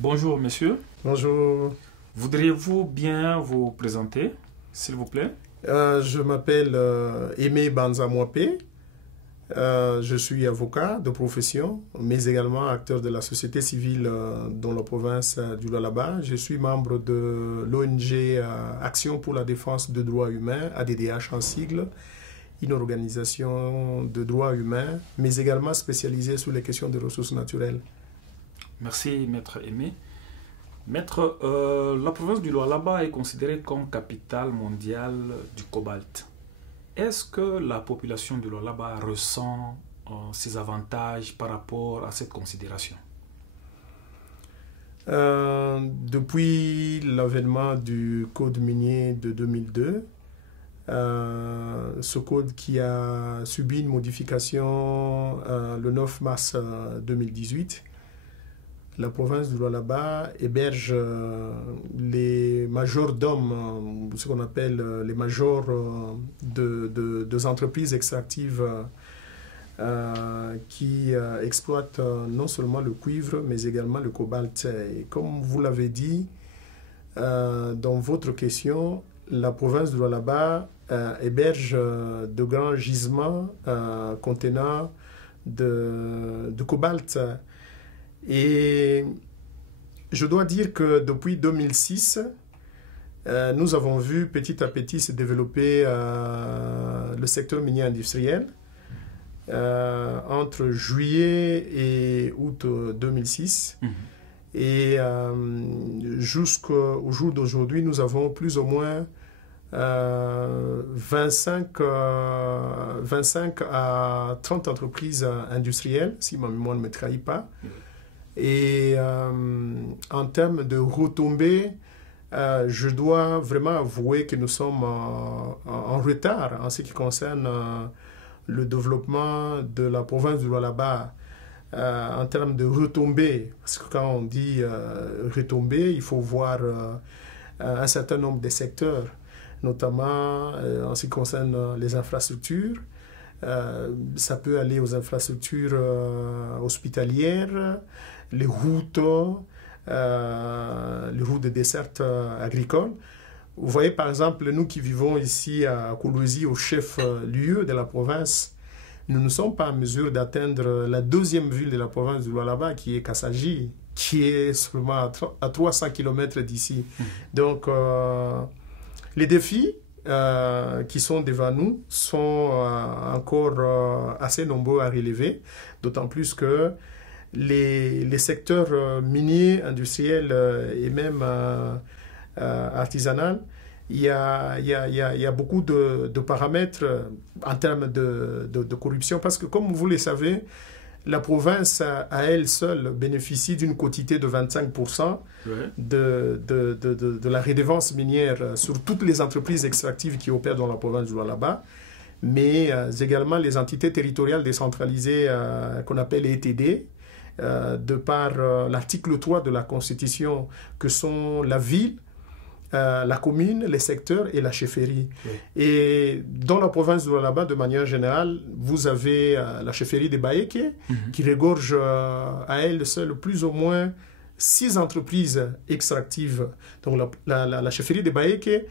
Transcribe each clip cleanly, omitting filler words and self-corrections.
Bonjour, monsieur. Bonjour, Voudriez-vous bien vous présenter, s'il vous plaît? je m'appelle Aimé Banza-Mouapé. Je suis avocat de profession, mais également acteur de la société civile dans la province du Lualaba. Je suis membre de l'ONG Action pour la défense des droits humains, ADDH en sigle, une organisation de droits humains, mais également spécialisée sur les questions de ressources naturelles. Merci, maître Aimé. Maître, la province du Lualaba est considérée comme capitale mondiale du cobalt. Est-ce que la population du Lualaba ressent ces avantages par rapport à cette considération? Depuis l'avènement du code minier de 2002, ce code qui a subi une modification le 9 mars 2018, la province du Lualaba héberge les majordomes, ce qu'on appelle les majors des entreprises extractives qui exploitent non seulement le cuivre, mais également le cobalt. Et comme vous l'avez dit dans votre question, la province du Lualaba héberge de grands gisements contenant de cobalt. Et je dois dire que depuis 2006, nous avons vu petit à petit se développer le secteur minier industriel. Entre juillet et août 2006. Et jusqu'au jour d'aujourd'hui, nous avons plus ou moins 25 à 30 entreprises industrielles, si ma mémoire ne me trahit pas. Et en termes de retombées, je dois vraiment avouer que nous sommes en retard en ce qui concerne le développement de la province du Lualaba en termes de retombées. Parce que quand on dit retombées, il faut voir un certain nombre de secteurs, notamment en ce qui concerne les infrastructures. Ça peut aller aux infrastructures hospitalières, les routes de desserte agricole. Vous voyez, par exemple, nous qui vivons ici à Kolwezi, au chef-lieu de la province, nous ne sommes pas en mesure d'atteindre la deuxième ville de la province du Lualaba, qui est Kassaji, qui est seulement à 300 km d'ici. Donc, les défis qui sont devant nous sont encore assez nombreux à relever, d'autant plus que les secteurs miniers, industriels et même artisanaux, il y a beaucoup de paramètres en termes de corruption, parce que comme vous le savez, la province à elle seule bénéficie d'une quotité de 25% de la redevance minière sur toutes les entreprises extractives qui opèrent dans la province du Lualaba, mais également les entités territoriales décentralisées qu'on appelle ETD, de par l'article 3 de la Constitution, que sont la ville, la commune, les secteurs et la chefferie. Et dans la province du Lualaba, de manière générale, vous avez la chefferie de Baéké, qui regorge à elle seule plus ou moins 6 entreprises extractives. Donc la chefferie de Baéké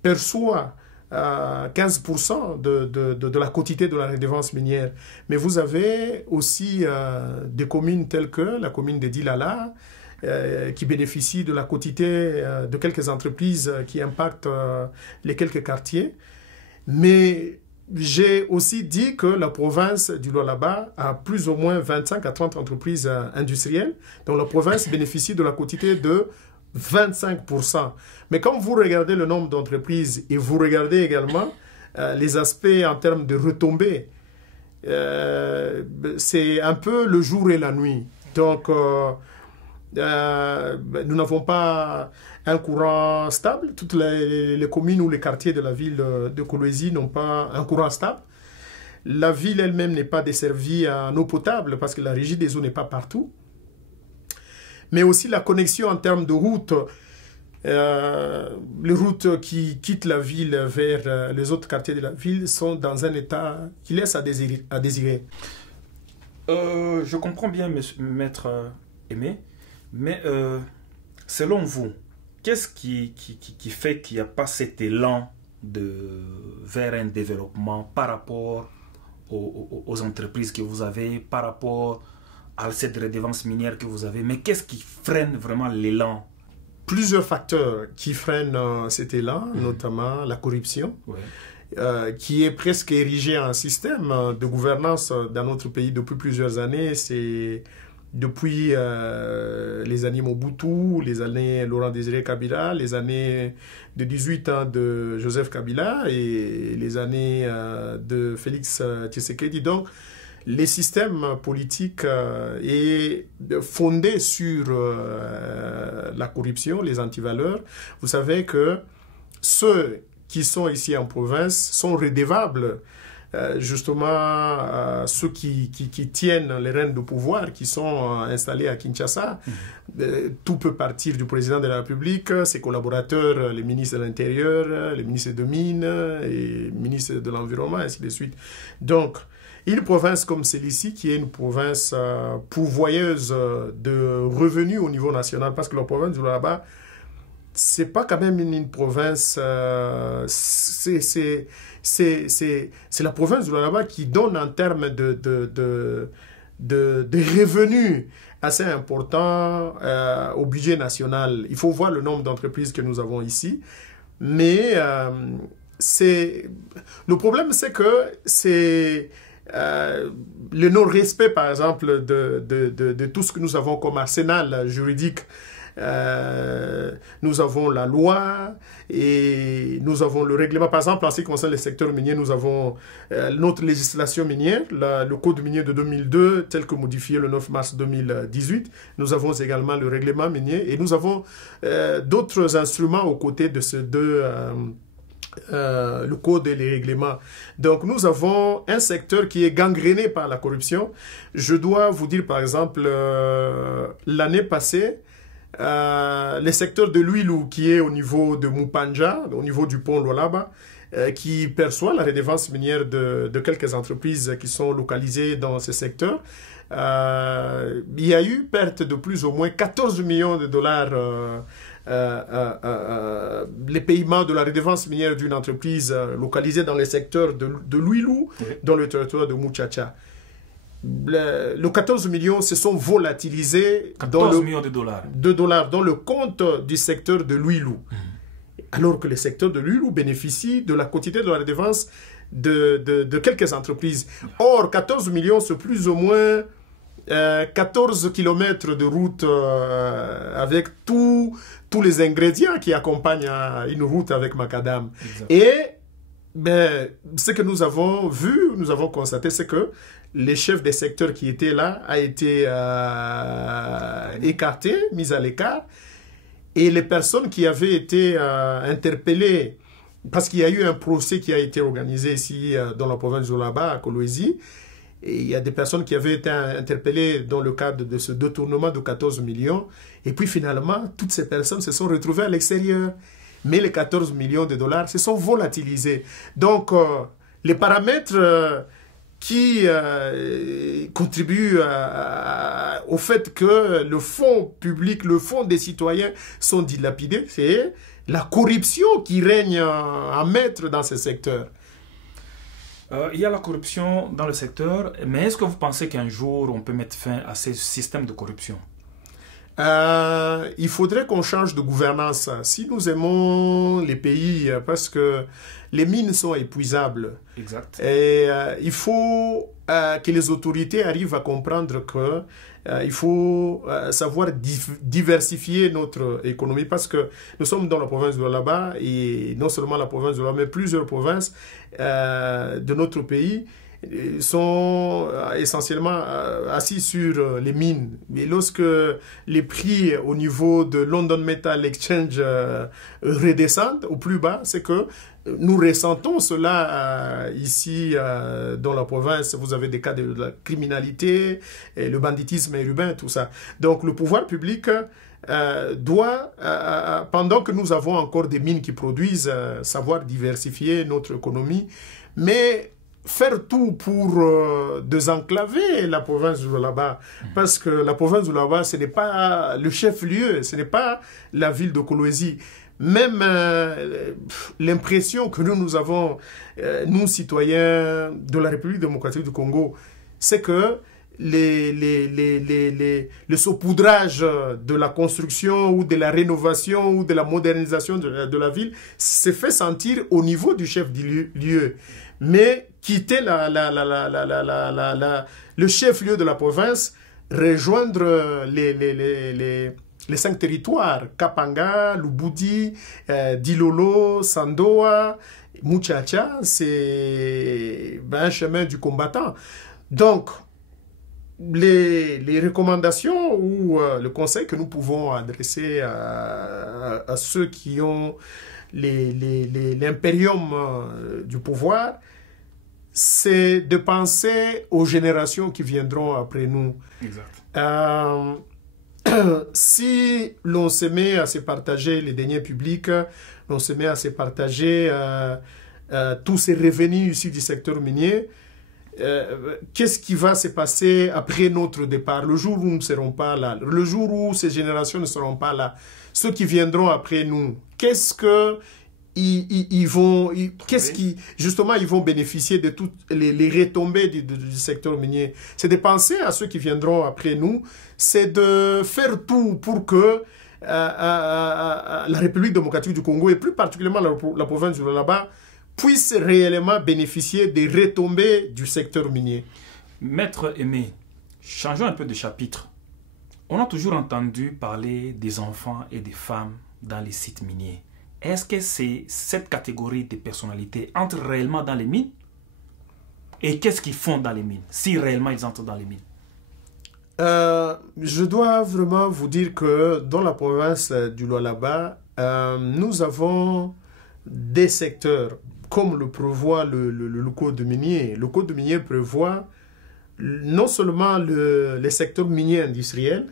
perçoit 15% de la quotité de la redevance minière. Mais vous avez aussi des communes telles que la commune de Dilala, qui bénéficie de la quotité de quelques entreprises qui impactent les quelques quartiers. Mais j'ai aussi dit que la province du Lualaba a plus ou moins 25 à 30 entreprises industrielles, dont la province bénéficie de la quotité de 25%. Mais quand vous regardez le nombre d'entreprises et vous regardez également les aspects en termes de retombées, c'est un peu le jour et la nuit. Donc, nous n'avons pas un courant stable. Toutes les communes ou les quartiers de la ville de Kolwezi n'ont pas un courant stable. La ville elle-même n'est pas desservie en eau potable parce que la régie des eaux n'est pas partout. Mais aussi la connexion en termes de routes. Les routes qui quittent la ville vers les autres quartiers de la ville sont dans un état qui laisse à désirer. Je comprends bien, maître Aimé. Mais selon vous, qu'est-ce qui fait qu'il n'y a pas cet élan vers un développement par rapport aux entreprises que vous avez, par rapport à cette redevance minière que vous avez? Mais qu'est-ce qui freine vraiment l'élan? Plusieurs facteurs qui freinent cet élan, notamment la corruption, qui est presque érigée en système de gouvernance dans notre pays depuis plusieurs années. C'est depuis les années Mobutu, les années Laurent Désiré Kabila, les années de 18 ans de Joseph Kabila et les années de Félix Tshisekedi. Donc, les systèmes politiques est fondé sur la corruption, les antivaleurs. Vous savez que ceux qui sont ici en province sont redevables justement ceux qui tiennent les rênes de pouvoir, qui sont installés à Kinshasa. Tout peut partir du président de la République, ses collaborateurs, les ministres de l'Intérieur, les ministres de Mines et les ministres de l'Environnement, ainsi de suite. Donc, une province comme celle-ci, qui est une province pourvoyeuse de revenus au niveau national, parce que la province du Lualaba, c'est pas quand même une province, c'est la province du Lualaba qui donne en termes de revenus assez importants au budget national. Il faut voir le nombre d'entreprises que nous avons ici, mais le problème, c'est que c'est le non-respect, par exemple, de tout ce que nous avons comme arsenal juridique. Nous avons la loi et nous avons le règlement. Par exemple, en ce qui concerne les secteurs miniers, nous avons notre législation minière, le code minier de 2002, tel que modifié le 9 mars 2018. Nous avons également le règlement minier et nous avons d'autres instruments aux côtés de ces deux le code et les règlements. Donc nous avons un secteur qui est gangréné par la corruption. Je dois vous dire par exemple, l'année passée, le secteur de l'Huilou, qui est au niveau de Mupanja, au niveau du pont Lualaba, qui perçoit la redevance minière de quelques entreprises qui sont localisées dans ce secteur. Il y a eu perte de plus ou moins 14 millions de dollars les paiements de la redevance minière d'une entreprise localisée dans le secteur de l'Huilou, dans le territoire de Muchacha. Le 14 millions se sont volatilisés 14 millions de dollars dans le compte du secteur de l'Huilou. Alors que le secteur de l'Huilou bénéficie de la quantité de la redevance de quelques entreprises. Or, 14 millions, c'est plus ou moins 14 kilomètres de route avec tous les ingrédients qui accompagnent une route avec macadam. Exact. Et ce que nous avons vu, nous avons constaté, c'est que les chefs des secteurs qui étaient là a été écartés, mis à l'écart. Et les personnes qui avaient été interpellées, parce qu'il y a eu un procès qui a été organisé ici dans la province de Lualaba, à Kolwezi, et il y a des personnes qui avaient été interpellées dans le cadre de ce détournement de 14 millions. Et puis finalement, toutes ces personnes se sont retrouvées à l'extérieur. Mais les 14 millions de dollars se sont volatilisés. Donc, les paramètres qui contribuent au fait que le fonds public, le fonds des citoyens sont dilapidés, c'est la corruption qui règne en maître dans ce secteur. Il y a la corruption dans le secteur, mais est-ce que vous pensez qu'un jour on peut mettre fin à ces systèmes de corruption? Il faudrait qu'on change de gouvernance. Si nous aimons les pays, parce que les mines sont épuisables. Exact. Et il faut que les autorités arrivent à comprendre que il faut savoir diversifier notre économie, parce que nous sommes dans la province de Lualaba, et non seulement la province de Lualaba, mais plusieurs provinces de notre pays sont essentiellement assis sur les mines. Mais lorsque les prix au niveau de London Metal Exchange redescendent au plus bas, c'est que nous ressentons cela ici dans la province. Vous avez des cas de la criminalité, et le banditisme urbain, tout ça. Donc le pouvoir public doit, pendant que nous avons encore des mines qui produisent, savoir diversifier notre économie. Mais faire tout pour désenclaver la province du Lualaba, parce que la province du Lualaba, ce n'est pas le chef-lieu, ce n'est pas la ville de Kolwezi. Même l'impression que nous avons, nous citoyens de la République démocratique du Congo, c'est que le saupoudrage de la construction ou de la rénovation ou de la modernisation de la ville s'est fait sentir au niveau du chef du lieu. Mais quitter le chef-lieu de la province, rejoindre les 5 territoires, Kapanga, Lubudi, Dilolo, Sandoa, Muchacha, c'est un chemin du combattant. Donc, les recommandations ou le conseil que nous pouvons adresser à ceux qui ont l'impérium du pouvoir, c'est de penser aux générations qui viendront après nous. Exact. Si l'on se met à se partager les deniers publics, l'on se met à se partager tous ces revenus issus du secteur minier, qu'est-ce qui va se passer après notre départ, le jour où nous ne serons pas là, le jour où ces générations ne seront pas là, ceux qui viendront après nous, qu'est-ce que ils vont bénéficier de toutes les retombées du secteur minier? C'est de penser à ceux qui viendront après nous, c'est de faire tout pour que la République démocratique du Congo et plus particulièrement la province du Lualaba puissent réellement bénéficier des retombées du secteur minier. Maître Aimé, changeons un peu de chapitre. On a toujours entendu parler des enfants et des femmes dans les sites miniers. Est-ce que cette catégorie de personnalités entre réellement dans les mines? Et qu'est-ce qu'ils font dans les mines, si réellement ils entrent dans les mines? Je dois vraiment vous dire que dans la province du Lualaba, nous avons des secteurs, comme le prévoit le code minier. Le code minier prévoit non seulement les secteurs miniers industriels,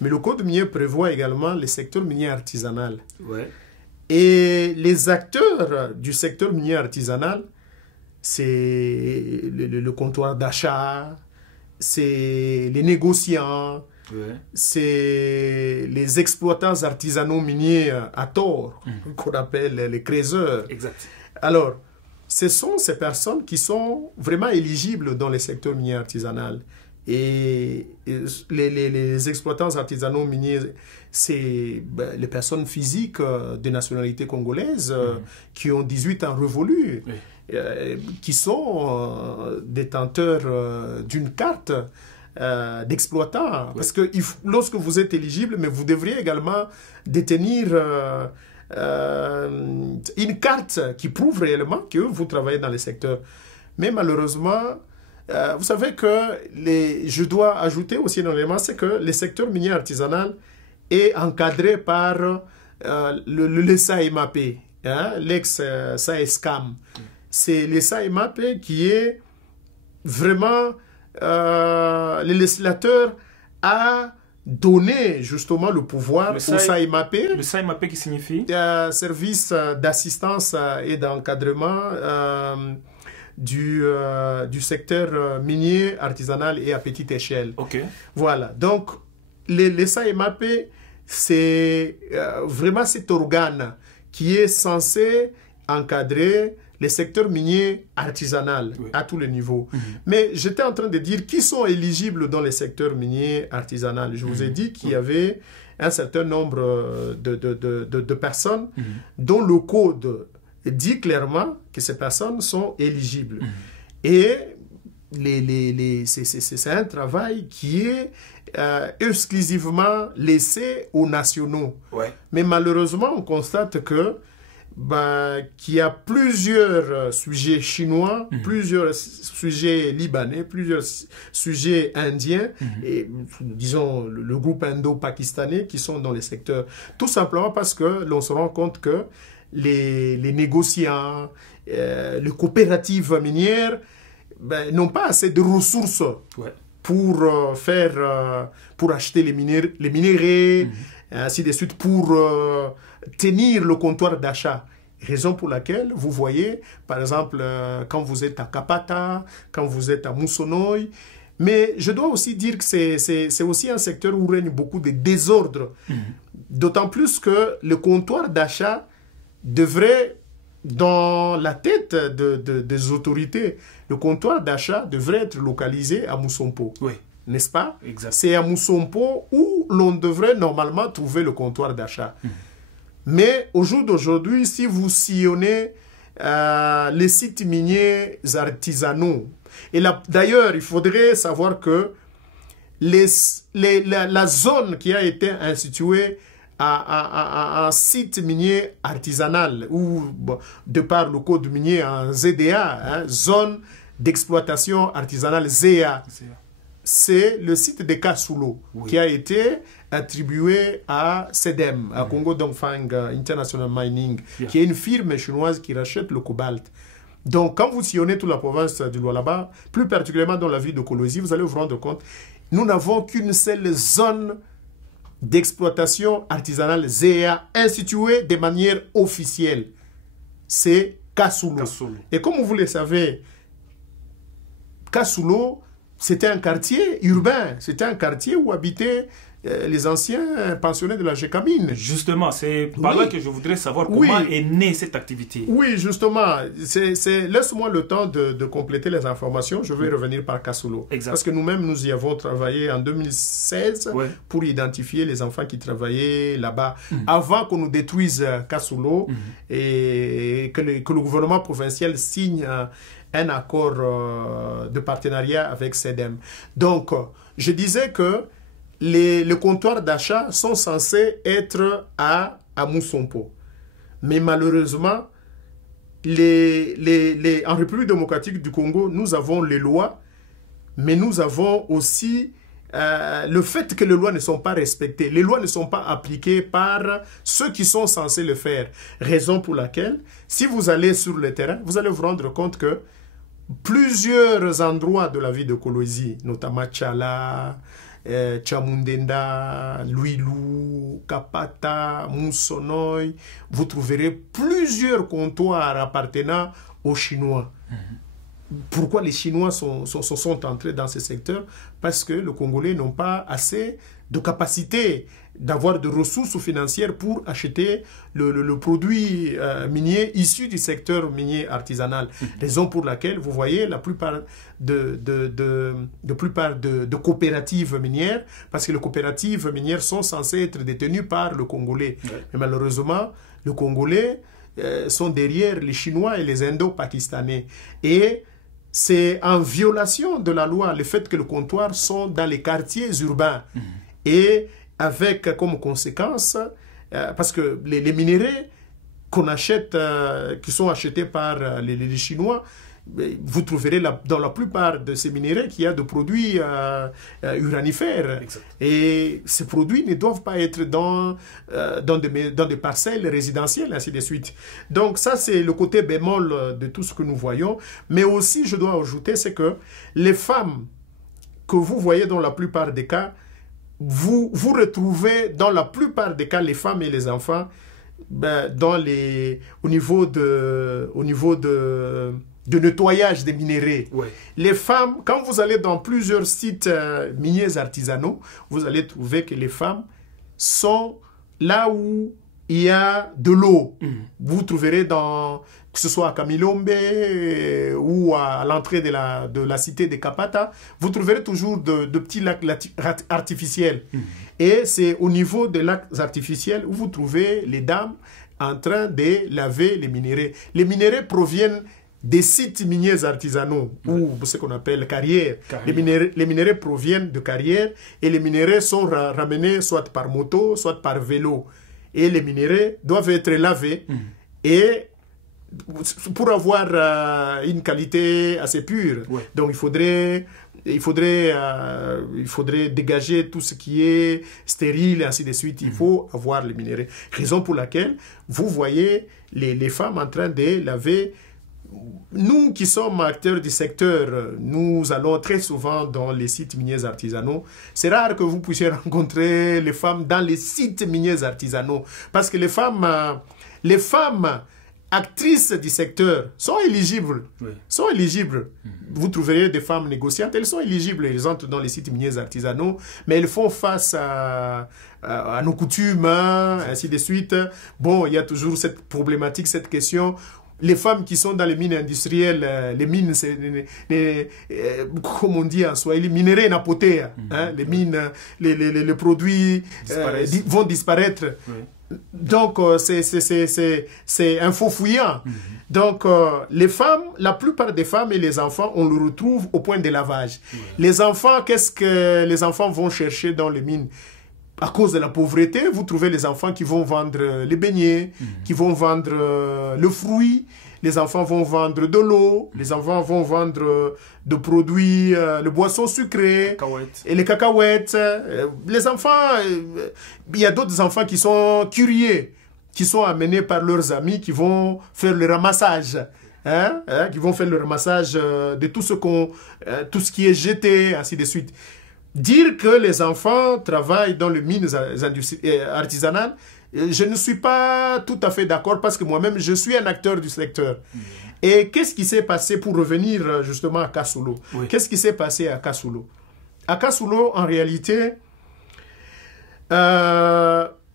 mais le code minier prévoit également les secteurs miniers artisanaux. Ouais. Et les acteurs du secteur minier artisanal, c'est le comptoir d'achat, c'est les négociants, Ouais. c'est les exploitants artisanaux miniers à tort, qu'on appelle les creuseurs. Exact. Alors, ce sont ces personnes qui sont vraiment éligibles dans les secteurs miniers artisanaux. Et les exploitants artisanaux miniers, c'est les personnes physiques de nationalité congolaise qui ont 18 ans révolus, qui sont détenteurs d'une carte d'exploitant. Parce que lorsque vous êtes éligible, mais vous devriez également détenir une carte qui prouve réellement que vous travaillez dans les secteurs. Mais malheureusement, vous savez que je dois ajouter aussi un élément, c'est que le secteur minier artisanal est encadré par le SAEMAP, l'ex-SAESCAM. C'est le SAEMAP qui est vraiment le législateur a donné justement le pouvoir au SAEMAP. Le SAEMAP qui signifie Service d'assistance et d'encadrement du secteur minier, artisanal et à petite échelle. Ok. Voilà. Donc, les SAEMAP, c'est vraiment cet organe qui est censé encadrer les secteurs miniers artisanal à tous les niveaux. Mais j'étais en train de dire qui sont éligibles dans les secteurs miniers artisanal. Je vous ai dit qu'il y avait un certain nombre de personnes dont le code dit clairement que ces personnes sont éligibles. Et c'est un travail qui est exclusivement laissé aux nationaux. Ouais. Mais malheureusement, on constate que qu'il y a plusieurs sujets chinois, plusieurs sujets libanais, plusieurs sujets indiens, et disons le groupe indo-pakistanais qui sont dans les secteurs. Tout simplement parce que l'on se rend compte que les négociants, les coopératives minières n'ont pas assez de ressources pour acheter les minéraux, ainsi de suite, pour tenir le comptoir d'achat. Raison pour laquelle, vous voyez, par exemple, quand vous êtes à Kapata, quand vous êtes à Moussonoy, mais je dois aussi dire que c'est aussi un secteur où règne beaucoup de désordre. D'autant plus que le comptoir d'achat devrait, dans la tête des autorités, le comptoir d'achat devrait être localisé à Moussompo. Oui. N'est-ce pas? Exact. C'est à Moussompo où l'on devrait normalement trouver le comptoir d'achat. Mais au jour d'aujourd'hui, si vous sillonnez les sites miniers artisanaux, et d'ailleurs, il faudrait savoir que la zone qui a été instituée à un site minier artisanal, ou de par le code minier en ZDA, zone d'exploitation artisanale ZEA, c'est le site de Kasulo, qui a été attribué à CEDEM, à Congo Dongfang International Mining, qui est une firme chinoise qui rachète le cobalt. Donc, quand vous sillonnez toute la province du Lualaba, plus particulièrement dans la ville de Kolwezi, vous allez vous rendre compte, nous n'avons qu'une seule zone d'exploitation artisanale ZEA instituée de manière officielle. C'est Kasulo. Et comme vous le savez, Kasulo, c'était un quartier urbain, c'était un quartier où habitaient les anciens pensionnés de la Gécamine. Justement, c'est par là que je voudrais savoir comment est née cette activité. Oui, justement. Laisse-moi le temps de compléter les informations. Je vais revenir par Kasulo. Exact. Parce que nous-mêmes, nous y avons travaillé en 2016 pour identifier les enfants qui travaillaient là-bas. Avant qu'on nous détruise Kasulo et que le gouvernement provincial signe un accord de partenariat avec CEDEM. Donc, je disais que les comptoirs d'achat sont censés être à Moussompo. Mais malheureusement, en République démocratique du Congo, nous avons les lois, mais nous avons aussi le fait que les lois ne sont pas respectées. Les lois ne sont pas appliquées par ceux qui sont censés le faire. Raison pour laquelle, si vous allez sur le terrain, vous allez vous rendre compte que plusieurs endroits de la ville de Kolwezi, notamment Tchala, Chamundenda, Luilou, Kapata, Moussonoy, vous trouverez plusieurs comptoirs appartenant aux Chinois. Pourquoi les Chinois sont entrés dans ce secteur? Parce que les Congolais n'ont pas assez de capacité d'avoir de ressources financières pour acheter le produit minier issu du secteur minier artisanal. Raison pour laquelle, vous voyez, la plupart de coopératives minières, parce que les coopératives minières sont censées être détenues par le Congolais. Mais malheureusement, les Congolais sont derrière les Chinois et les Indo-Pakistanais. Et c'est en violation de la loi le fait que les comptoirs sont dans les quartiers urbains. Et avec comme conséquence, parce que les minéraux qu'on achète, qui sont achetés par les Chinois, vous trouverez dans la plupart de ces minéraux qu'il y a de produits uranifères. Exact. Et ces produits ne doivent pas être dans des parcelles résidentielles, ainsi de suite. Donc ça, c'est le côté bémol de tout ce que nous voyons. Mais aussi, je dois ajouter, c'est que les femmes que vous voyez dans la plupart des cas, vous retrouvez dans la plupart des cas les femmes et les enfants au niveau de nettoyage des minéraux. Les femmes, quand vous allez dans plusieurs sites miniers artisanaux, vous allez trouver que les femmes sont là où il y a de l'eau. Vous trouverez que ce soit à Kamilombe ou à l'entrée de la cité de Kapata, vous trouverez toujours de petits lacs artificiels. Et c'est au niveau des lacs artificiels où vous trouvez les dames en train de laver les minéraux. Les minéraux proviennent des sites miniers artisanaux, ou ce qu'on appelle carrières. Les minéraux proviennent de carrières et les minéraux sont ramenés soit par moto, soit par vélo. Et les minéraux doivent être lavés et pour avoir une qualité assez pure. Donc il faudrait dégager tout ce qui est stérile et ainsi de suite. Il faut avoir les minéraux. Raison pour laquelle vous voyez les femmes en train de laver. Nous qui sommes acteurs du secteur, nous allons très souvent dans les sites miniers artisanaux. C'est rare que vous puissiez rencontrer les femmes dans les sites miniers artisanaux. Parce que les femmes actrices du secteur sont éligibles. Oui. Sont éligibles. Vous trouverez des femmes négociantes, elles sont éligibles, elles entrent dans les sites miniers artisanaux, mais elles font face à nos coutumes, hein, ainsi de suite. Bon, il y a toujours cette problématique, cette question. Les femmes qui sont dans les mines industrielles, les mines, comme on dit en Swahili, minerais napotea, hein, les mines, les produits vont disparaître. Oui. Donc, c'est un faux fouillant. Donc, les femmes, la plupart des femmes et les enfants, on le retrouve au point de lavage. Les enfants, qu'est-ce que les enfants vont chercher dans les mines? À cause de la pauvreté, vous trouvez les enfants qui vont vendre les beignets, qui vont vendre le fruit. Les enfants vont vendre de l'eau, les enfants vont vendre de produits, le boisson sucré, et les cacahuètes. Les enfants, il y a d'autres enfants qui sont curieux, qui sont amenés par leurs amis, qui vont faire le ramassage. Qui vont faire le ramassage de tout ce qui est jeté, ainsi de suite. Dire que les enfants travaillent dans les mines artisanales, je ne suis pas tout à fait d'accord parce que moi-même, je suis un acteur du secteur. Et qu'est-ce qui s'est passé pour revenir justement à Kasoulo? Oui. Qu'est-ce qui s'est passé à Kasoulo? À Kasoulo, en réalité,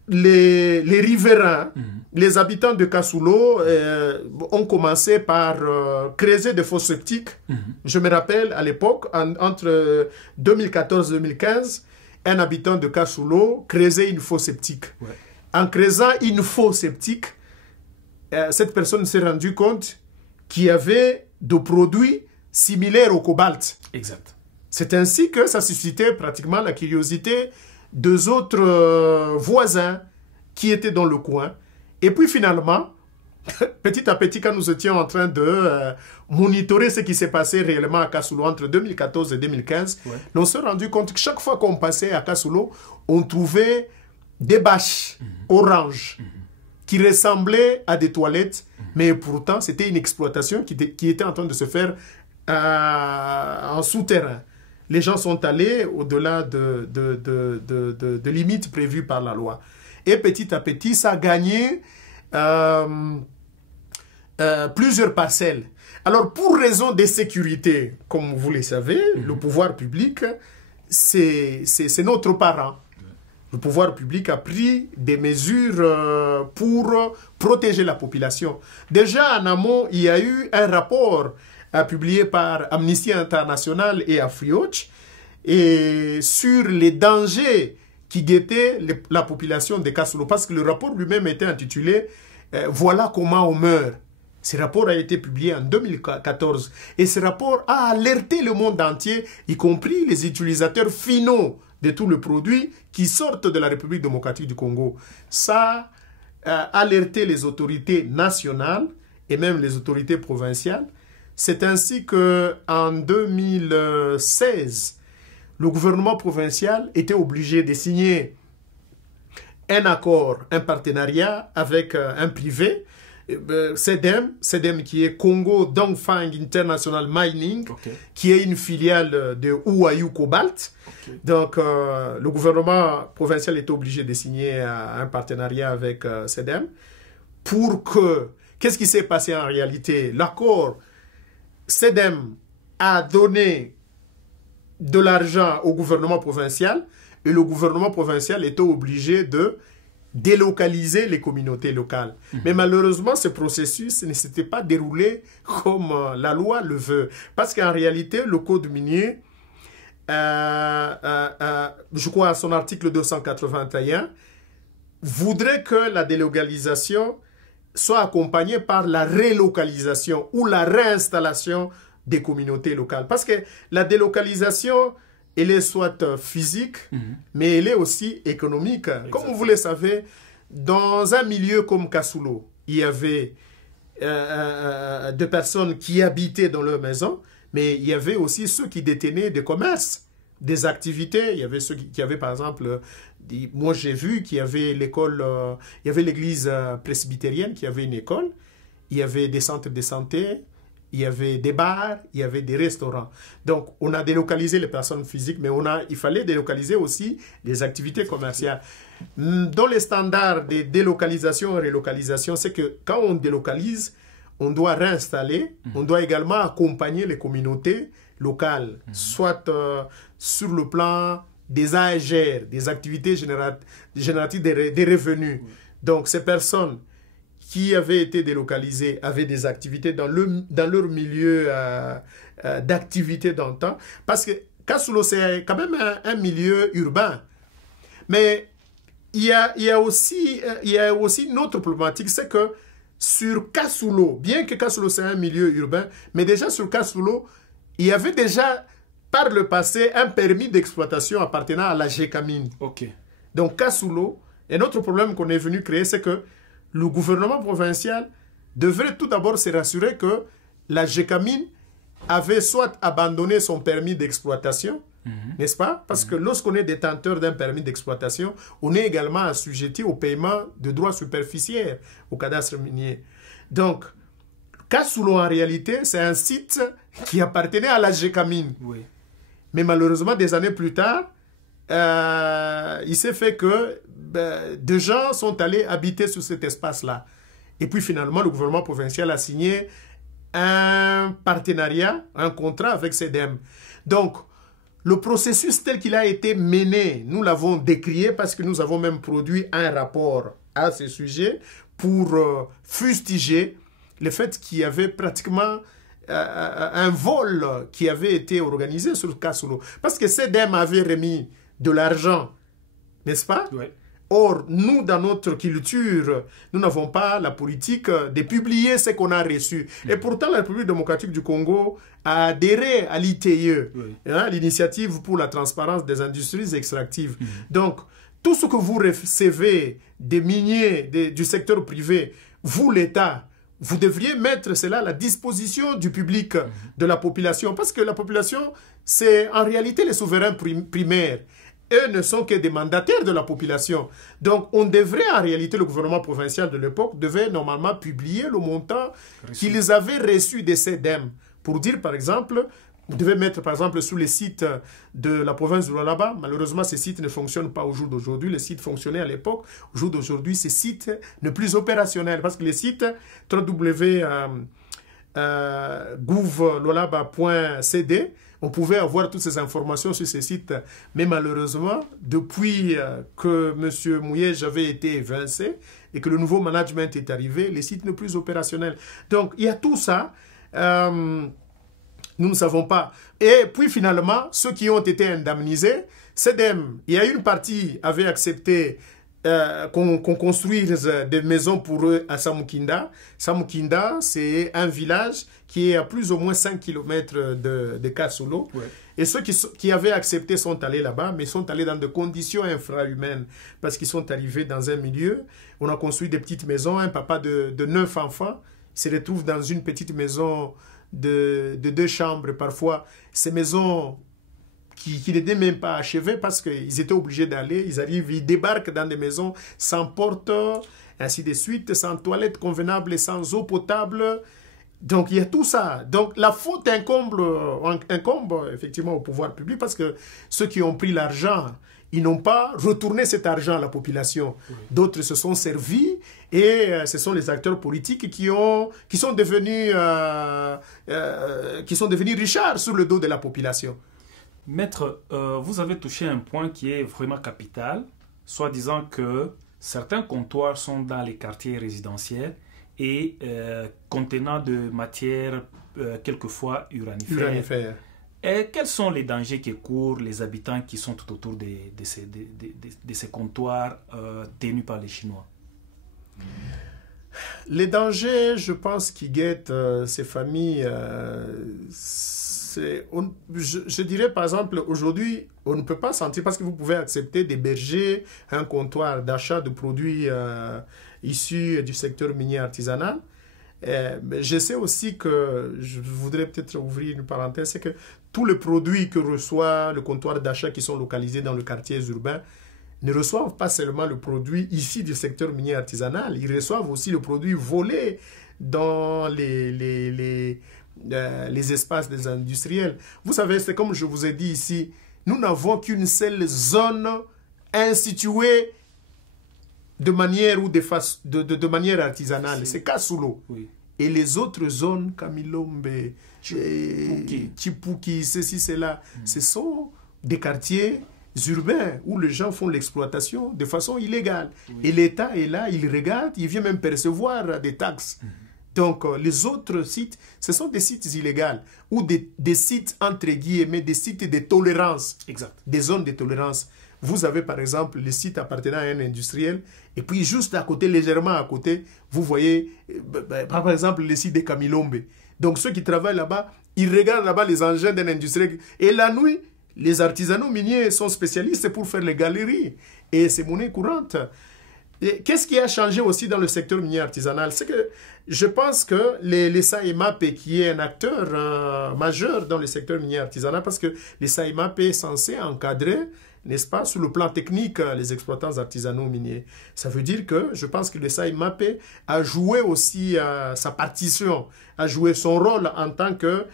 les riverains, les habitants de Kasoulo ont commencé par creuser des fosses septiques. Je me rappelle à l'époque, entre 2014 et 2015, un habitant de Kasoulo creusait une fosse septique. Ouais. En creusant une fosse septique, cette personne s'est rendue compte qu'il y avait des produits similaires au cobalt. Exact. C'est ainsi que ça suscitait pratiquement la curiosité des autres voisins qui étaient dans le coin. Et puis finalement, petit à petit, quand nous étions en train de monitorer ce qui s'est passé réellement à Kasoulo entre 2014 et 2015, on s'est rendu compte que chaque fois qu'on passait à Kasoulo, on trouvait des bâches oranges qui ressemblaient à des toilettes, mais pourtant c'était une exploitation qui était en train de se faire en souterrain. Les gens sont allés au-delà de limites prévues par la loi. Et petit à petit, ça a gagné plusieurs parcelles. Alors, pour raison de sécurité, comme vous le savez, le pouvoir public, c'est notre parent. Le pouvoir public a pris des mesures pour protéger la population. Déjà, en amont, il y a eu un rapport publié par Amnesty International et AfriWatch et sur les dangers qui guettaient la population de Kasoulo. Parce que le rapport lui-même était intitulé « Voilà comment on meurt ». Ce rapport a été publié en 2014. Et ce rapport a alerté le monde entier, y compris les utilisateurs finaux de tous les produits qui sortent de la République démocratique du Congo. Ça a alerté les autorités nationales et même les autorités provinciales. C'est ainsi qu'en 2016, le gouvernement provincial était obligé de signer un accord, un partenariat avec un privé, CEDEM qui est Congo Dongfang International Mining, qui est une filiale de Huayou Cobalt. Donc, le gouvernement provincial était obligé de signer un partenariat avec CEDEM pour que... Qu'est-ce qui s'est passé en réalité? L'accord, CEDEM a donné de l'argent au gouvernement provincial et le gouvernement provincial était obligé de délocaliser les communautés locales. Mais malheureusement, ce processus ne s'était pas déroulé comme la loi le veut. Parce qu'en réalité, le code minier, je crois à son article 281, voudrait que la délocalisation soit accompagnée par la relocalisation ou la réinstallation des communautés locales. Parce que la délocalisation, elle est soit physique, mais elle est aussi économique. Exactement. Comme vous le savez, dans un milieu comme Kasoulo, il y avait des personnes qui habitaient dans leur maison, mais il y avait aussi ceux qui détenaient des commerces, des activités. Il y avait ceux qui avaient, par exemple, moi j'ai vu qu'il y avait l'école, il y avait l'église presbytérienne qui avait une école, il y avait des centres de santé, il y avait des bars, il y avait des restaurants. Donc, on a délocalisé les personnes physiques, mais il fallait délocaliser aussi les activités commerciales. Dans les standards de délocalisation et relocalisation, c'est que quand on délocalise, on doit réinstaller, on doit également accompagner les communautés locales, soit sur le plan des AGR, des activités génératives des revenus. Donc, ces personnes qui avaient été délocalisées avaient des activités dans leur milieu d'activité d'antan. Parce que Kasulo, c'est quand même un milieu urbain. Mais il y a aussi une autre problématique, c'est que sur Kasulo, bien que Kasulo c'est un milieu urbain, mais déjà sur Kasulo, il y avait déjà par le passé un permis d'exploitation appartenant à la GECAMIN. Ok. Donc Kasulo, un autre problème qu'on est venu créer, c'est que le gouvernement provincial devrait tout d'abord se rassurer que la GECAMIN avait soit abandonné son permis d'exploitation, n'est-ce pas? Parce que lorsqu'on est détenteur d'un permis d'exploitation, on est également assujetti au paiement de droits superficiaires au cadastre minier. Donc, Kasulo, en réalité, c'est un site qui appartenait à la GECAMIN. Oui. Mais malheureusement, des années plus tard, il s'est fait que des gens sont allés habiter sur cet espace-là. Et puis finalement, le gouvernement provincial a signé un partenariat, un contrat avec CEDEM. Donc, le processus tel qu'il a été mené, nous l'avons décrié parce que nous avons même produit un rapport à ce sujet pour fustiger le fait qu'il y avait pratiquement un vol qui avait été organisé sur Kasulo. Parce que CEDEM avait remis de l'argent, n'est-ce pas? Oui. Or, nous, dans notre culture, nous n'avons pas la politique de publier ce qu'on a reçu. Et pourtant, la République démocratique du Congo a adhéré à l'ITIE, l'initiative pour la transparence des industries extractives. Donc, tout ce que vous recevez des miniers du secteur privé, vous, l'État, vous devriez mettre cela à la disposition du public, de la population. Parce que la population, c'est en réalité les souverains primaires. Eux ne sont que des mandataires de la population. Donc, on devrait, en réalité, le gouvernement provincial de l'époque devait normalement publier le montant qu'ils avaient reçu des CEDEM. Pour dire, par exemple, vous devez mettre, par exemple, sous les sites de la province du Lualaba. Malheureusement, ces sites ne fonctionnent pas au jour d'aujourd'hui. Les sites fonctionnaient à l'époque. Au jour d'aujourd'hui, ces sites ne sont plus opérationnels parce que les sites www.gouvlualaba.cd, on pouvait avoir toutes ces informations sur ces sites. Mais malheureusement, depuis que M. Mouyej avait été évincé et que le nouveau management est arrivé, les sites ne sont plus opérationnels. Donc, il y a tout ça. Nous ne savons pas. Et puis finalement, ceux qui ont été indemnisés, CEDEM, il y a une partie avait accepté qu'on construise des maisons pour eux à Samukinda. Samukinda, c'est un village qui est à plus ou moins 5 km de Kasulo. Ouais. Et ceux qui avaient accepté sont allés là-bas, mais sont allés dans des conditions infrahumaines parce qu'ils sont arrivés dans un milieu. On a construit des petites maisons. Un papa de 9 enfants se retrouve dans une petite maison de 2 chambres. Parfois, ces maisons qui n'étaient même pas achevées parce qu'ils étaient obligés d'aller. Ils arrivent, ils débarquent dans des maisons sans porte, ainsi de suite, sans toilette convenable et sans eau potable. Donc, il y a tout ça. Donc, la faute incombe effectivement au pouvoir public parce que ceux qui ont pris l'argent, ils n'ont pas retourné cet argent à la population. Oui. D'autres se sont servis et ce sont les acteurs politiques qui sont devenus richards sur le dos de la population. Maître, vous avez touché un point qui est vraiment capital, soit disant que certains comptoirs sont dans les quartiers résidentiels et contenant de matières quelquefois uranifères. Et quels sont les dangers que courent les habitants qui sont tout autour de ces comptoirs tenus par les Chinois? Les dangers, je pense, qui guettent ces familles, je dirais par exemple, aujourd'hui, on ne peut pas sentir, parce que vous pouvez accepter d'héberger un comptoir d'achat de produits issus du secteur minier artisanal. Mais je sais aussi que, je voudrais peut-être ouvrir une parenthèse, c'est que tous les produits que reçoit le comptoir d'achat qui sont localisés dans le quartier urbain ne reçoivent pas seulement le produit ici du secteur minier artisanal, ils reçoivent aussi le produit volé dans les les espaces des industriels. Vous savez, c'est comme je vous ai dit ici, nous n'avons qu'une seule zone instituée de manière, de manière artisanale. C'est Kasulo. Oui. Et les autres zones, Kamilombe, Chipuki, ceci, cela, ce sont des quartiers urbains où les gens font l'exploitation de façon illégale. Oui. Et l'État est là, il regarde, il vient même percevoir des taxes. Donc, les autres sites, ce sont des sites illégaux ou des sites, entre guillemets, des sites de tolérance. Exact. Des zones de tolérance. Vous avez, par exemple, les sites appartenant à un industriel, et puis juste à côté, légèrement à côté, vous voyez, par exemple, les sites de Kamilombe. Donc, ceux qui travaillent là-bas, ils regardent là-bas les engins d'un industriel. Et la nuit, les artisanaux miniers sont spécialistes pour faire les galeries. Et c'est monnaie courante. Qu'est-ce qui a changé aussi dans le secteur minier artisanal? C'est que je pense que les SAEMAP, qui est un acteur majeur dans le secteur minier artisanal, parce que les SAEMAP est censé encadrer, n'est-ce pas, sur le plan technique, les exploitants artisanaux miniers. Ça veut dire que je pense que le SAEMAP a joué aussi sa partition, a joué son rôle en tant que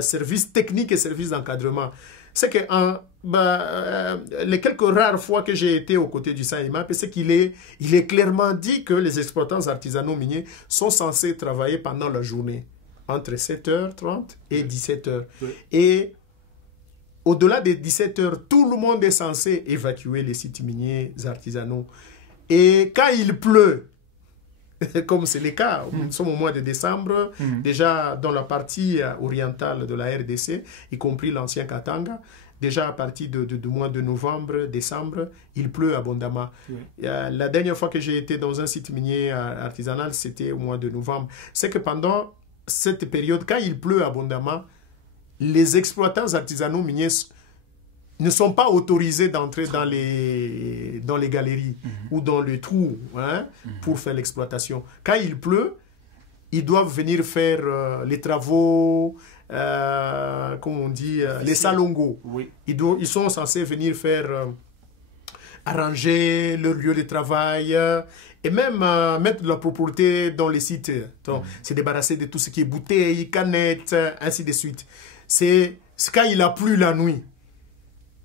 service technique et service d'encadrement. C'est que les quelques rares fois que j'ai été aux côtés du SAEMAP, c'est qu'il est clairement dit que les exploitants artisanaux miniers sont censés travailler pendant la journée, entre 7h30 et 17h. Oui. Et au-delà des 17h, tout le monde est censé évacuer les sites miniers artisanaux. Et quand il pleut, comme c'est le cas, nous sommes au mois de décembre, déjà dans la partie orientale de la RDC, y compris l'ancien Katanga, déjà à partir du mois de novembre, décembre, il pleut abondamment. Oui. La dernière fois que j'ai été dans un site minier artisanal, c'était au mois de novembre. C'est que pendant cette période, quand il pleut abondamment, les exploitants artisanaux miniers ne sont pas autorisés d'entrer dans les galeries ou dans les trous pour faire l'exploitation. Quand il pleut, ils doivent venir faire les travaux, comme on dit, les salongos. Oui. Ils sont censés venir faire arranger leur lieu de travail et même mettre de la propreté dans les sites. Se débarrasser de tout ce qui est bouteilles, canettes, ainsi de suite. C'est quand il a plu la nuit.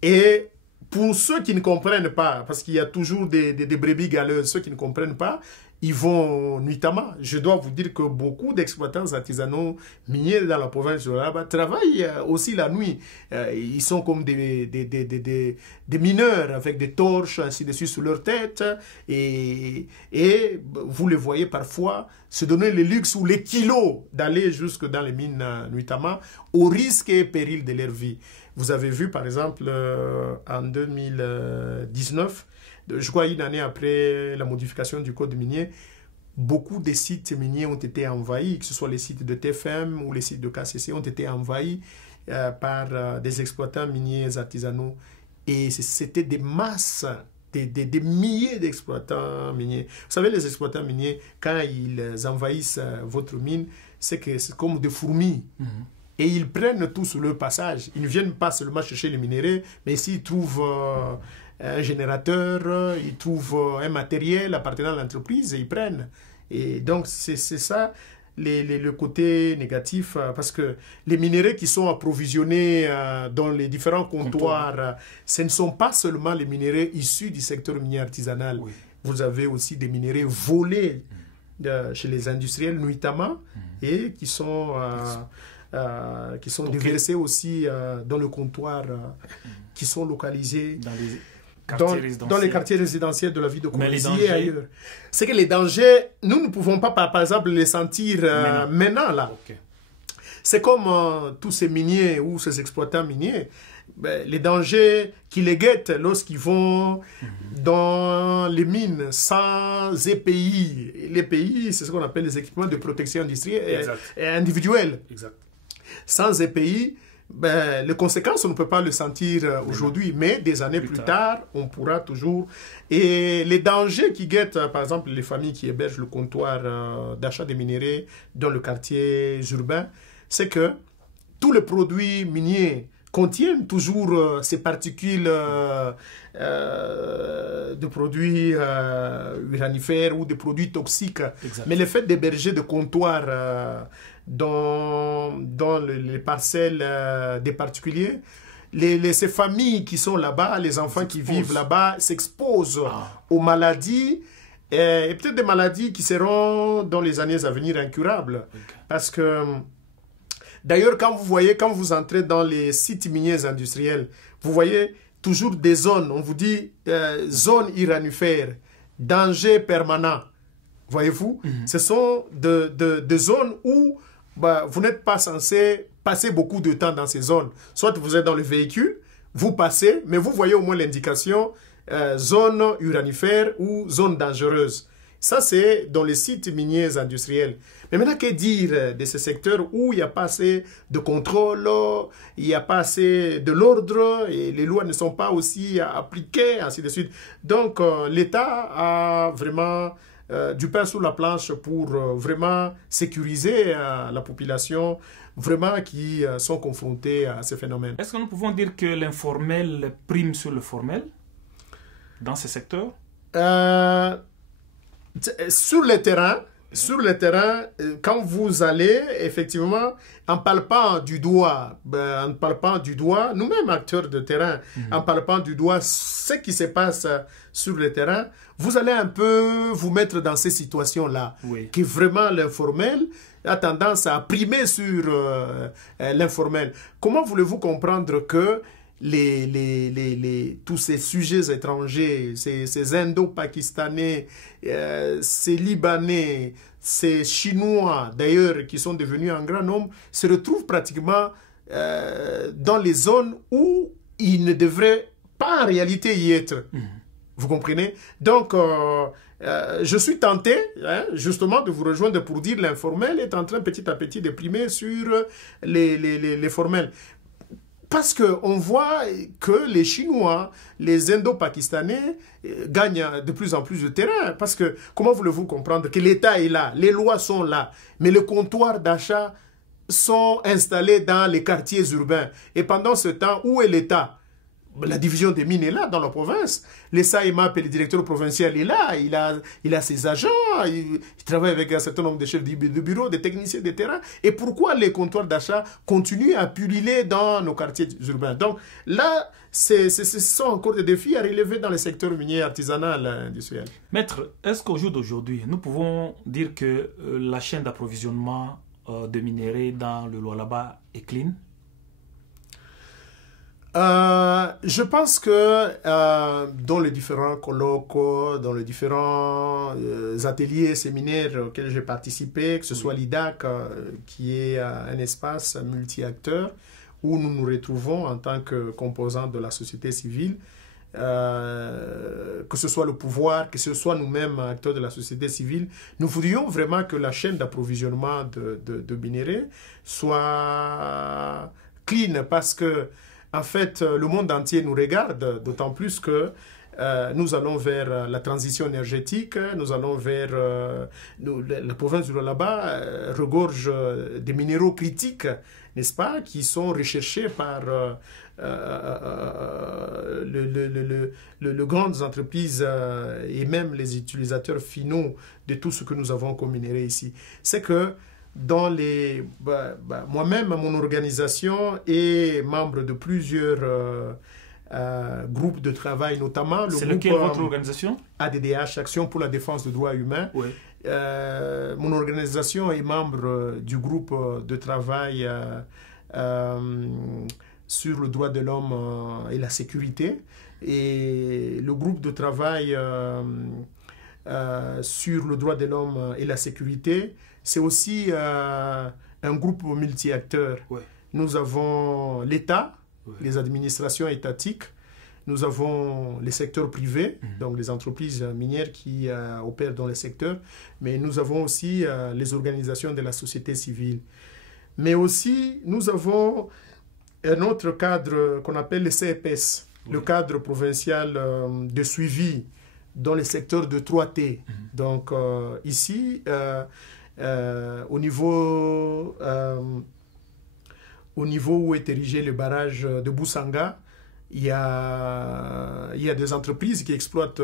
Et pour ceux qui ne comprennent pas, parce qu'il y a toujours des brebis galeuses, ceux qui ne comprennent pas, ils vont nuitamment. Je dois vous dire que beaucoup d'exploitants artisanaux miniers dans la province de là-bas travaillent aussi la nuit. Ils sont comme des mineurs avec des torches, ainsi de suite, sur leur tête. Et vous les voyez parfois se donner le luxe ou les kilos d'aller jusque dans les mines nuitamment, au risque et péril de leur vie. Vous avez vu, par exemple, en 2019, je crois une année après la modification du code minier, beaucoup de sites miniers ont été envahis, que ce soit les sites de TFM ou les sites de KCC, ont été envahis par des exploitants miniers artisanaux. Et c'était des masses, des milliers d'exploitants miniers. Vous savez, les exploitants miniers, quand ils envahissent votre mine, c'est comme des fourmis. Et ils prennent tout sur leur passage. Ils ne viennent pas seulement chercher les minéraux, mais s'ils trouvent un générateur, ils trouvent un matériel appartenant à l'entreprise, et ils prennent. Et donc, c'est ça le côté négatif, parce que les minéraux qui sont approvisionnés dans les différents comptoirs, ce ne sont pas seulement les minéraux issus du secteur minier artisanal. Oui. Vous avez aussi des minéraux volés chez les industriels nuitamment, et qui sont déversés aussi dans le comptoir, qui sont localisés dans les quartiers résidentiels de la ville de Kourouzi et ailleurs. C'est que les dangers, nous ne pouvons pas, par exemple, les sentir maintenant là. Okay. C'est comme tous ces miniers ou ces exploitants miniers, les dangers qui les guettent lorsqu'ils vont dans les mines sans EPI. Les EPI, c'est ce qu'on appelle les équipements de protection industrielle et individuelle. Exact. Sans EPI, les conséquences, on ne peut pas le sentir aujourd'hui, mais des années plus tard, on pourra toujours. Et les dangers qui guettent, par exemple, les familles qui hébergent le comptoir d'achat des minéraux dans le quartier urbain, c'est que tous les produits miniers contiennent toujours ces particules de produits uranifères ou de produits toxiques. Exact. Mais le fait d'héberger des comptoirs dans les parcelles des particuliers, ces familles qui sont là-bas, les enfants qui vivent là-bas s'exposent aux maladies, et peut-être des maladies qui seront dans les années à venir incurables. Parce que, d'ailleurs, quand vous entrez dans les sites miniers industriels, vous voyez toujours des zones, on vous dit zone uranifère, danger permanent. Voyez-vous, ce sont des zones où vous n'êtes pas censé passer beaucoup de temps dans ces zones. Soit vous êtes dans le véhicule, vous passez, mais vous voyez au moins l'indication zone uranifère ou zone dangereuse. Ça, c'est dans les sites miniers industriels. Mais maintenant, que dire de ces secteurs où il n'y a pas assez de contrôle, il n'y a pas assez de l'ordre et les lois ne sont pas aussi appliquées, ainsi de suite. Donc, l'État a vraiment du pain sur la planche pour vraiment sécuriser la population, vraiment qui sont confrontés à ces phénomènes. Est-ce que nous pouvons dire que l'informel prime sur le formel dans ces secteurs? Sur le terrain, quand vous allez, effectivement, en palpant du doigt, nous-mêmes acteurs de terrain, en palpant du doigt ce qui se passe sur le terrain, vous allez un peu vous mettre dans ces situations-là, qui vraiment l'informel a tendance à primer sur l'informel. Comment voulez-vous comprendre que tous ces sujets étrangers, ces Indo-Pakistanais, ces Libanais, ces Chinois d'ailleurs qui sont devenus en grand nombre, se retrouvent pratiquement dans les zones où ils ne devraient pas en réalité y être. Vous comprenez? Donc, je suis tenté justement de vous rejoindre pour dire l'informel est en train petit à petit de primer sur les formels. Parce qu'on voit que les Chinois, les Indo-Pakistanais gagnent de plus en plus de terrain. Parce que, comment voulez-vous comprendre que l'État est là, les lois sont là, mais les comptoirs d'achat sont installés dans les quartiers urbains. Et pendant ce temps, où est l'État? La division des mines est là, dans la province. Les SAEMAP et le directeur provincial est là. Il a ses agents. Il travaille avec un certain nombre de chefs de bureau, de techniciens de terrain. Et pourquoi les comptoirs d'achat continuent à pulluler dans nos quartiers urbains? Donc là, ce sont encore des défis à relever dans le secteur minier, artisanal, industriel. Maître, est-ce qu'au jour d'aujourd'hui, nous pouvons dire que la chaîne d'approvisionnement de minerais dans le Lualaba est clean? Je pense que dans les différents colloques, dans les différents ateliers, séminaires auxquels j'ai participé, que ce soit l'IDAC, qui est un espace multi-acteurs, où nous nous retrouvons en tant que composants de la société civile, que ce soit le pouvoir, que ce soit nous-mêmes acteurs de la société civile, nous voudrions vraiment que la chaîne d'approvisionnement de minerais soit clean, parce que en fait, le monde entier nous regarde, d'autant plus que nous allons vers la transition énergétique, nous allons vers... la province du Lualaba regorge des minéraux critiques, n'est-ce pas, qui sont recherchés par les grandes entreprises et même les utilisateurs finaux de tout ce que nous avons comme minéraux ici. C'est que moi-même, mon organisation est membre de plusieurs groupes de travail, notamment le groupe... C'est votre organisation? ADDH, Action pour la défense des droits humains. Oui. Mon organisation est membre du groupe de travail sur le droit de l'homme et la sécurité. Et le groupe de travail sur le droit de l'homme et la sécurité, c'est aussi un groupe multi-acteurs. Ouais. Nous avons l'État, les administrations étatiques, nous avons les secteurs privés, donc les entreprises minières qui opèrent dans les secteurs, mais nous avons aussi les organisations de la société civile. Mais aussi, nous avons un autre cadre qu'on appelle le CEPES, le cadre provincial de suivi dans les secteurs de 3T. Donc au au niveau où est érigé le barrage de Boussanga, il y a des entreprises qui exploitent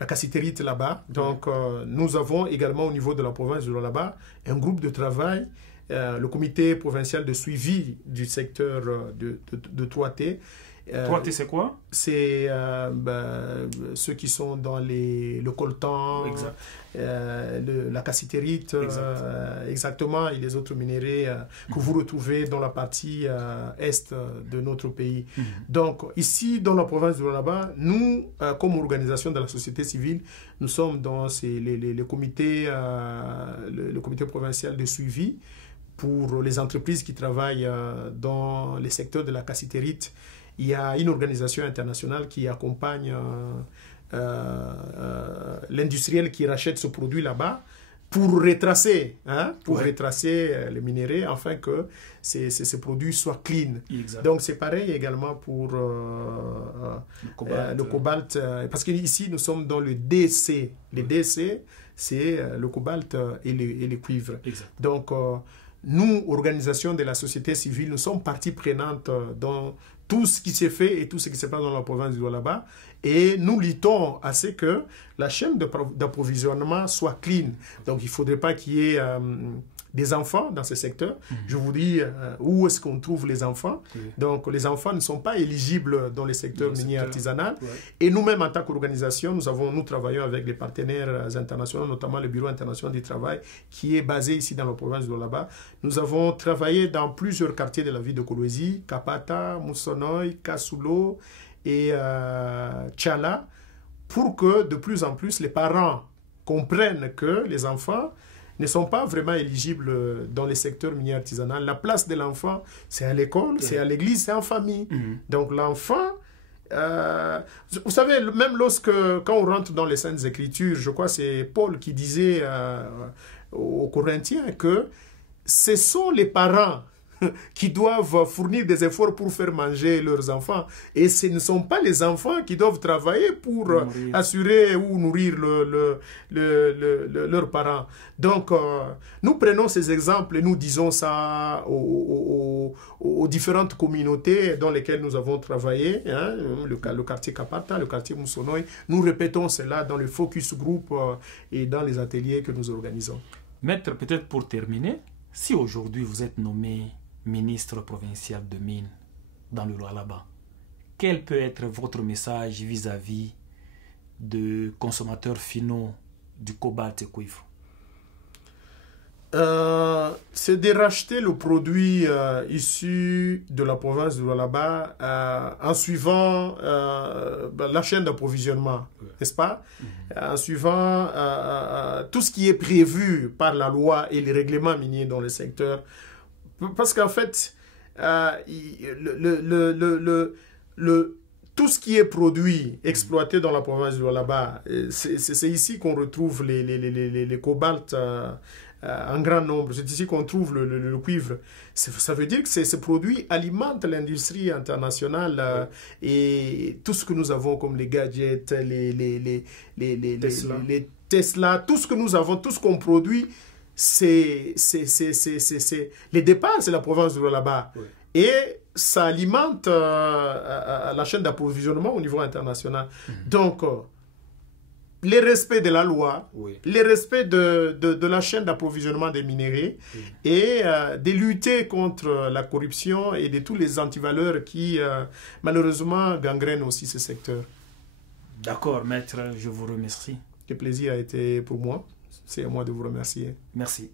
la cassiterite là-bas. Donc, nous avons également au niveau de la province de Lualaba un groupe de travail, le comité provincial de suivi du secteur de 3T. 3T, c'est quoi? C'est ceux qui sont dans le coltan, la cassiterite, exactement, et les autres minéraux que vous retrouvez dans la partie est de notre pays. Donc, ici, dans la province de Lualaba, nous, comme organisation de la société civile, nous sommes dans le comité provincial de suivi pour les entreprises qui travaillent dans les secteurs de la cassiterite. Il y a une organisation internationale qui accompagne l'industriel qui rachète ce produit là-bas pour retracer, les minéraux afin que ces produits soient clean. Exact. Donc c'est pareil également pour le cobalt, parce qu'ici nous sommes dans le DC. Le DC, c'est le cobalt et le cuivre. Exact. Donc nous, organisation de la société civile, nous sommes partie prenante dans tout ce qui s'est fait et tout ce qui se passe dans la province du Lualaba. Et nous luttons à ce que la chaîne d'approvisionnement soit clean. Donc, il ne faudrait pas qu'il y ait des enfants dans ce secteur. Je vous dis où est-ce qu'on trouve les enfants. Donc, les enfants ne sont pas éligibles dans les secteurs miniers artisanaux. Et nous-mêmes, en tant qu'organisation, nous travaillons avec des partenaires internationaux, notamment le Bureau international du travail, qui est basé ici dans la province de Lualaba. Nous avons travaillé dans plusieurs quartiers de la ville de Kolwezi, Kapata, Moussonoy, Kasulo et Tchala, pour que de plus en plus les parents comprennent que les enfants ne sont pas vraiment éligibles dans les secteurs miniers artisanaux. La place de l'enfant, c'est à l'école, c'est à l'église, c'est en famille. Donc l'enfant, vous savez, même quand on rentre dans les Saintes Écritures, je crois que c'est Paul qui disait aux Corinthiens que ce sont les parents qui doivent fournir des efforts pour faire manger leurs enfants. Et ce ne sont pas les enfants qui doivent travailler pour assurer ou nourrir leurs parents. Donc, nous prenons ces exemples et nous disons ça aux différentes communautés dans lesquelles nous avons travaillé, le quartier Kapata, le quartier Moussonoy. Nous répétons cela dans le focus group et dans les ateliers que nous organisons. Maître, peut-être pour terminer, si aujourd'hui vous êtes nommé ministre provincial de mines dans le Lualaba, quel peut être votre message vis-à-vis de consommateurs finaux du cobalt et cuivre? C'est de racheter le produit issu de la province de Lualaba en suivant la chaîne d'approvisionnement, n'est-ce pas? En suivant tout ce qui est prévu par la loi et les règlements miniers dans le secteur. Parce qu'en fait, tout ce qui est produit, exploité dans la province de Lualaba, c'est ici qu'on retrouve les cobaltes en grand nombre. C'est ici qu'on trouve le cuivre. Ça veut dire que ces produits alimentent l'industrie internationale et tout ce que nous avons comme les gadgets, les Tesla, tout ce que nous avons, tout ce qu'on produit, les départs, c'est la province de Lualaba. Et ça alimente la chaîne d'approvisionnement au niveau international. Donc, le respect de la loi, le respect de la chaîne d'approvisionnement des minéraux et de lutter contre la corruption et de tous les antivaleurs qui, malheureusement, gangrènent aussi ce secteur. D'accord, maître, je vous remercie. Le plaisir a été pour moi. C'est à moi de vous remercier. Merci.